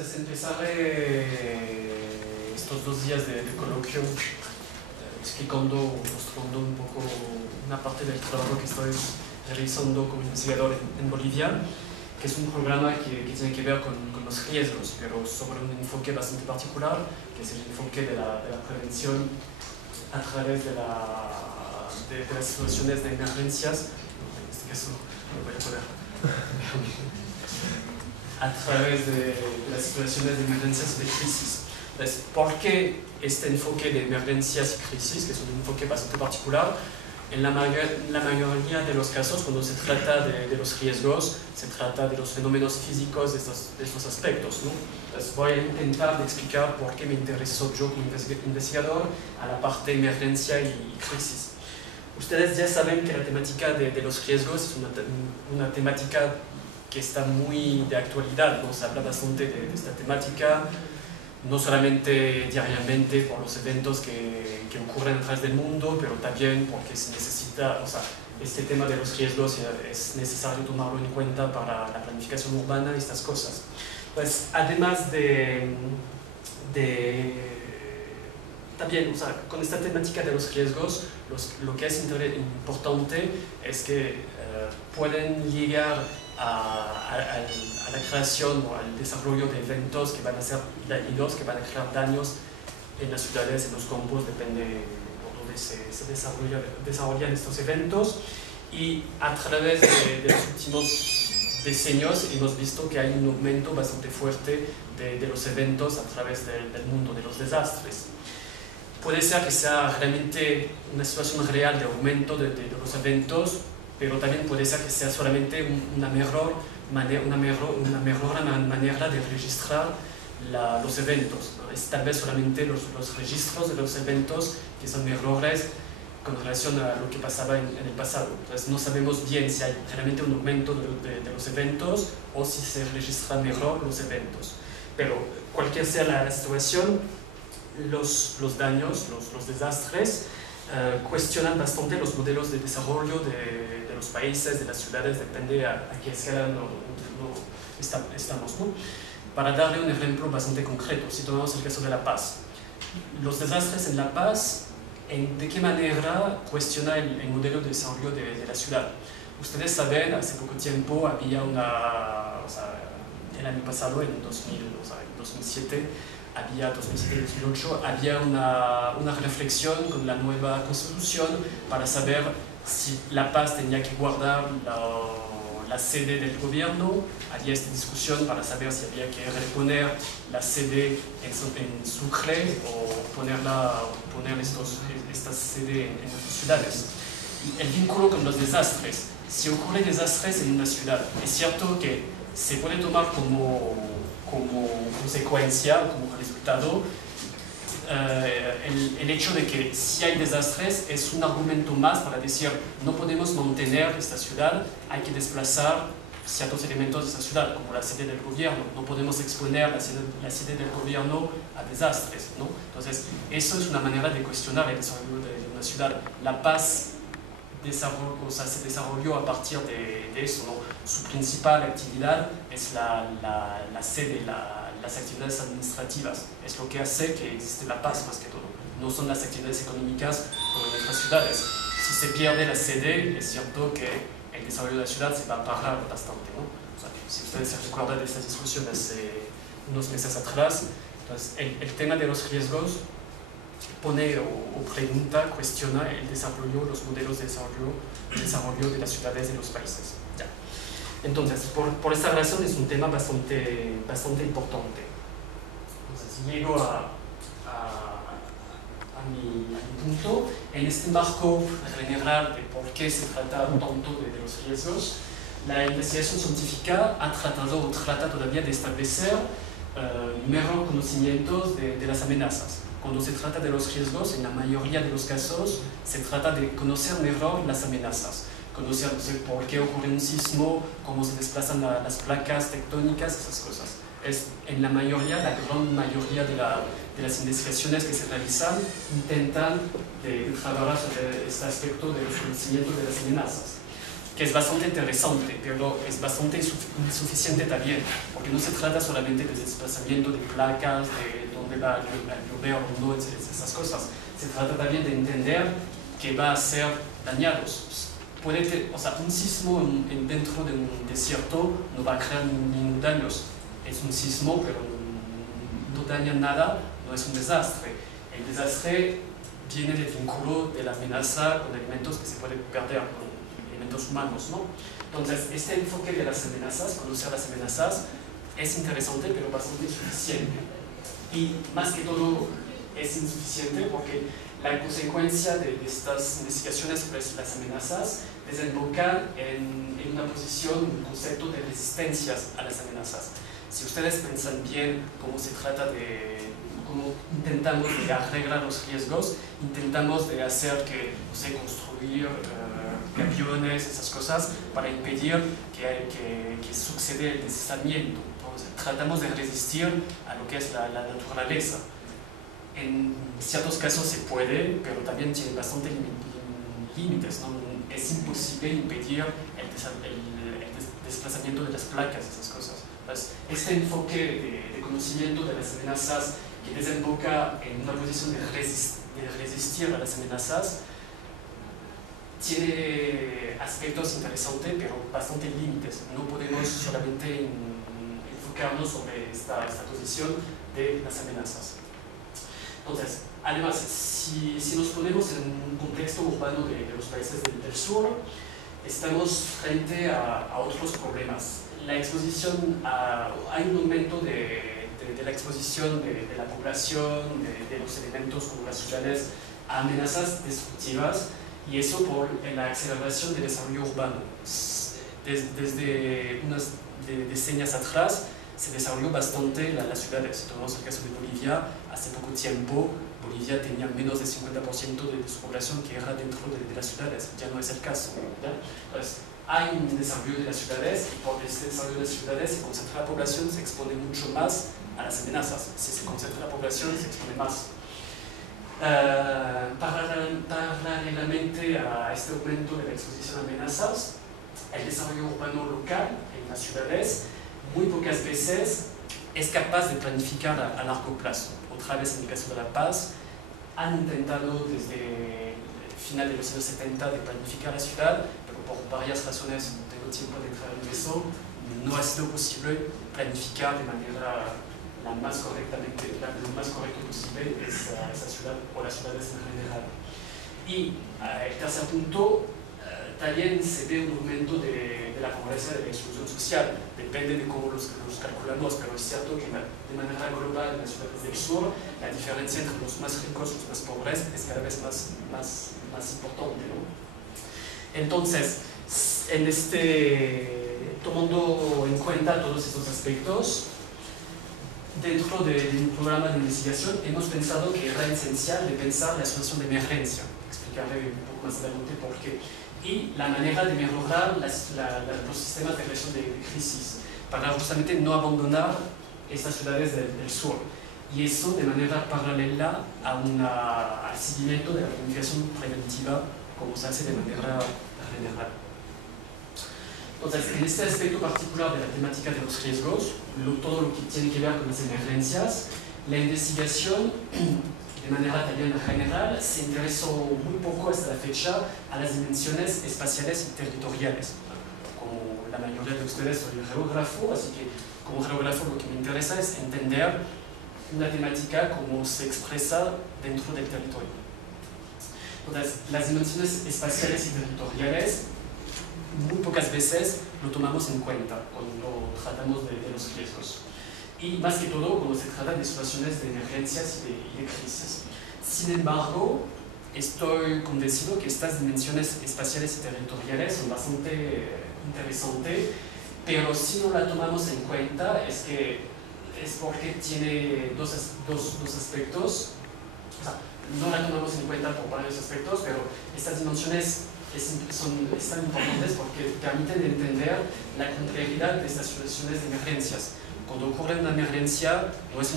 Entonces empezaré estos 2 días de coloquio explicando, mostrando un poco una parte del trabajo que estoy realizando como investigador en Bolivia, que es un programa que tiene que ver con los riesgos, pero sobre un enfoque bastante particular, que es el enfoque de la prevención a través de las situaciones de emergencias. En este caso lo voy a poner a través de las situaciones de emergencias y de crisis. Entonces, ¿por qué este enfoque de emergencias y crisis, que es un enfoque bastante particular? En la mayoría de los casos, cuando se trata de los riesgos, se trata de los fenómenos físicos de estos aspectos, ¿no? Entonces, voy a intentar explicar por qué me interesó yo como investigador a la parte emergencia y crisis. Ustedes ya saben que la temática de los riesgos es una temática que está muy de actualidad, ¿no? Se habla bastante de esta temática, no solamente diariamente por los eventos que ocurren a través del mundo, pero también porque se necesita, o sea, este tema de los riesgos es necesario tomarlo en cuenta para la planificación urbana y estas cosas. Pues además también, o sea, con esta temática de los riesgos, lo que es importante es que pueden llegar a la creación o al desarrollo de eventos que van a ser dañinos, que van a crear daños en las ciudades, en los campos, depende de dónde se desarrollan estos eventos. Y a través de los últimos decenios hemos visto que hay un aumento bastante fuerte de los eventos a través del mundo, de los desastres. Puede ser que sea realmente una situación real de aumento de los eventos, pero también puede ser que sea solamente una mejor manera de registrar los eventos, ¿no? Es tal vez solamente los registros de los eventos que son mejores con relación a lo que pasaba en el pasado. Entonces no sabemos bien si hay realmente un aumento de los eventos o si se registran mejor los eventos. Pero cualquier sea la situación, los daños, los desastres, cuestionan bastante los modelos de desarrollo de los países, de las ciudades, depende a qué escala estamos, ¿no? Para darle un ejemplo bastante concreto, si tomamos el caso de La Paz, los desastres en La Paz, ¿de qué manera cuestiona el modelo de desarrollo de la ciudad? Ustedes saben, hace poco tiempo había el año pasado, en 2007, 2008, había una reflexión con la nueva constitución para saber si La Paz tenía que guardar la sede del gobierno. Había esta discusión para saber si había que reponer la sede en Sucre o poner esta sede en otras ciudades. Y el vínculo con los desastres. Si ocurren desastres en una ciudad, es cierto que se puede tomar como consecuencia, como resultado, el hecho de que si hay desastres es un argumento más para decir no podemos mantener esta ciudad, hay que desplazar ciertos elementos de esta ciudad, como la sede del gobierno, no podemos exponer la sede del gobierno a desastres, ¿no? Entonces, eso es una manera de cuestionar el desarrollo de una ciudad. La Paz se desarrolló a partir de eso, ¿no? Su principal actividad es la sede, las actividades administrativas. Es lo que hace que existe la paz más que todo. No son las actividades económicas como en nuestras ciudades. Si se pierde la sede, es cierto que el desarrollo de la ciudad se va a parar bastante, ¿no? O sea, si ustedes se recuerdan de estas discusiones hace unos meses atrás, entonces el tema de los riesgos pone o pregunta, cuestiona el desarrollo, los modelos de desarrollo de las ciudades de los países. Ya. Entonces, por esta razón es un tema bastante importante. Entonces, llego a mi punto. En este marco general de por qué se trata tanto de los riesgos, la investigación científica trata todavía de establecer mejor conocimientos de las amenazas. Cuando se trata de los riesgos, en la mayoría de los casos, se trata de conocer mejor las amenazas. Conocer, no sé, por qué ocurre un sismo, cómo se desplazan las placas tectónicas, esas cosas. En la gran mayoría de las investigaciones que se realizan, intentan trabajar sobre este aspecto de los conocimientos de las amenazas. que es bastante interesante, pero es bastante insuficiente también, porque no se trata solamente de desplazamiento de placas, de dónde va a llover o no, esas cosas. Se trata también de entender que va a ser dañados. O sea, un sismo dentro de un desierto no va a crear ningún daño. Es un sismo, pero no daña nada, no es un desastre. El desastre viene del vínculo de la amenaza con elementos que se pueden perder, con elementos humanos, ¿no? Entonces, este enfoque de las amenazas, conocer las amenazas, es interesante, pero bastante insuficiente. Y más que todo, es insuficiente porque la consecuencia de estas investigaciones, pues las amenazas, desembocan en una posición, un concepto de resistencias a las amenazas. Si ustedes piensan bien cómo se trata de, cómo intentamos de arreglar los riesgos, intentamos de hacer que, no sé, construir camiones, esas cosas, para impedir que suceda el deslizamiento. Tratamos de resistir a lo que es la naturaleza. En ciertos casos se puede, pero también tiene bastante límites, ¿no? Es imposible impedir el desplazamiento de las placas, esas cosas. Entonces, este enfoque de conocimiento de las amenazas que desemboca en una posición de resistir a las amenazas tiene aspectos interesantes, pero bastante límites. No podemos solamente enfocarnos sobre esta posición de las amenazas. Entonces, además, si nos ponemos en un contexto urbano de los países del sur, estamos frente a otros problemas. La exposición, hay un aumento de la exposición de la población, de los elementos como las ciudades, a amenazas destructivas, y eso por la aceleración del desarrollo urbano. Desde unas decenias atrás, se desarrolló bastante las ciudades. Si tomamos el caso de Bolivia, hace poco tiempo Bolivia tenía menos del 50% de su población que era dentro de las ciudades. Ya no es el caso, ¿ya? Entonces, hay un desarrollo de las ciudades y por este desarrollo de las ciudades se concentra la población, se expone mucho más a las amenazas. Si se concentra la población, se expone más. Paralelamente a este aumento de la exposición a amenazas, el desarrollo urbano local en las ciudades muy pocas veces es capaz de planificar a largo plazo. Otra vez en el caso de La Paz, han intentado desde el final de los años 70 de planificar la ciudad, pero por varias razones, no tengo tiempo de entrar en eso, no ha sido posible planificar de manera lo más correcto posible esa ciudad o las ciudades en general. Y el tercer punto, también se ve un aumento de la pobreza, de la exclusión social. Depende de cómo los calculamos, pero es cierto que de manera global en las ciudades del sur, la diferencia entre los más ricos y los más pobres es cada vez más importante, ¿no? Entonces, tomando en cuenta todos estos aspectos, dentro de un programa de investigación hemos pensado que era esencial de pensar la situación de emergencia. Explicaré un poco más adelante por qué. Y la manera de mejorar los sistemas de gestión de crisis para justamente no abandonar estas ciudades del sur. Y eso de manera paralela al seguimiento de la planificación preventiva, como se hace de manera general. Entonces, en este aspecto particular de la temática de los riesgos, todo lo que tiene que ver con las emergencias, la investigación de manera también general se interesó muy poco hasta la fecha a las dimensiones espaciales y territoriales. Como la mayoría de ustedes soy geógrafo, así que como geógrafo lo que me interesa es entender una temática como se expresa dentro del territorio. Entonces, las dimensiones espaciales y territoriales muy pocas veces lo tomamos en cuenta cuando tratamos de los riesgos. Y más que todo cuando se trata de situaciones de emergencias y de crisis. Sin embargo, estoy convencido que estas dimensiones espaciales y territoriales son bastante interesantes, pero si no la tomamos en cuenta es porque tiene dos aspectos. O sea, no la tomamos en cuenta por varios aspectos, pero estas dimensiones están importantes porque permiten entender la complejidad de estas situaciones de emergencias. Cuando ocurre una emergencia, no es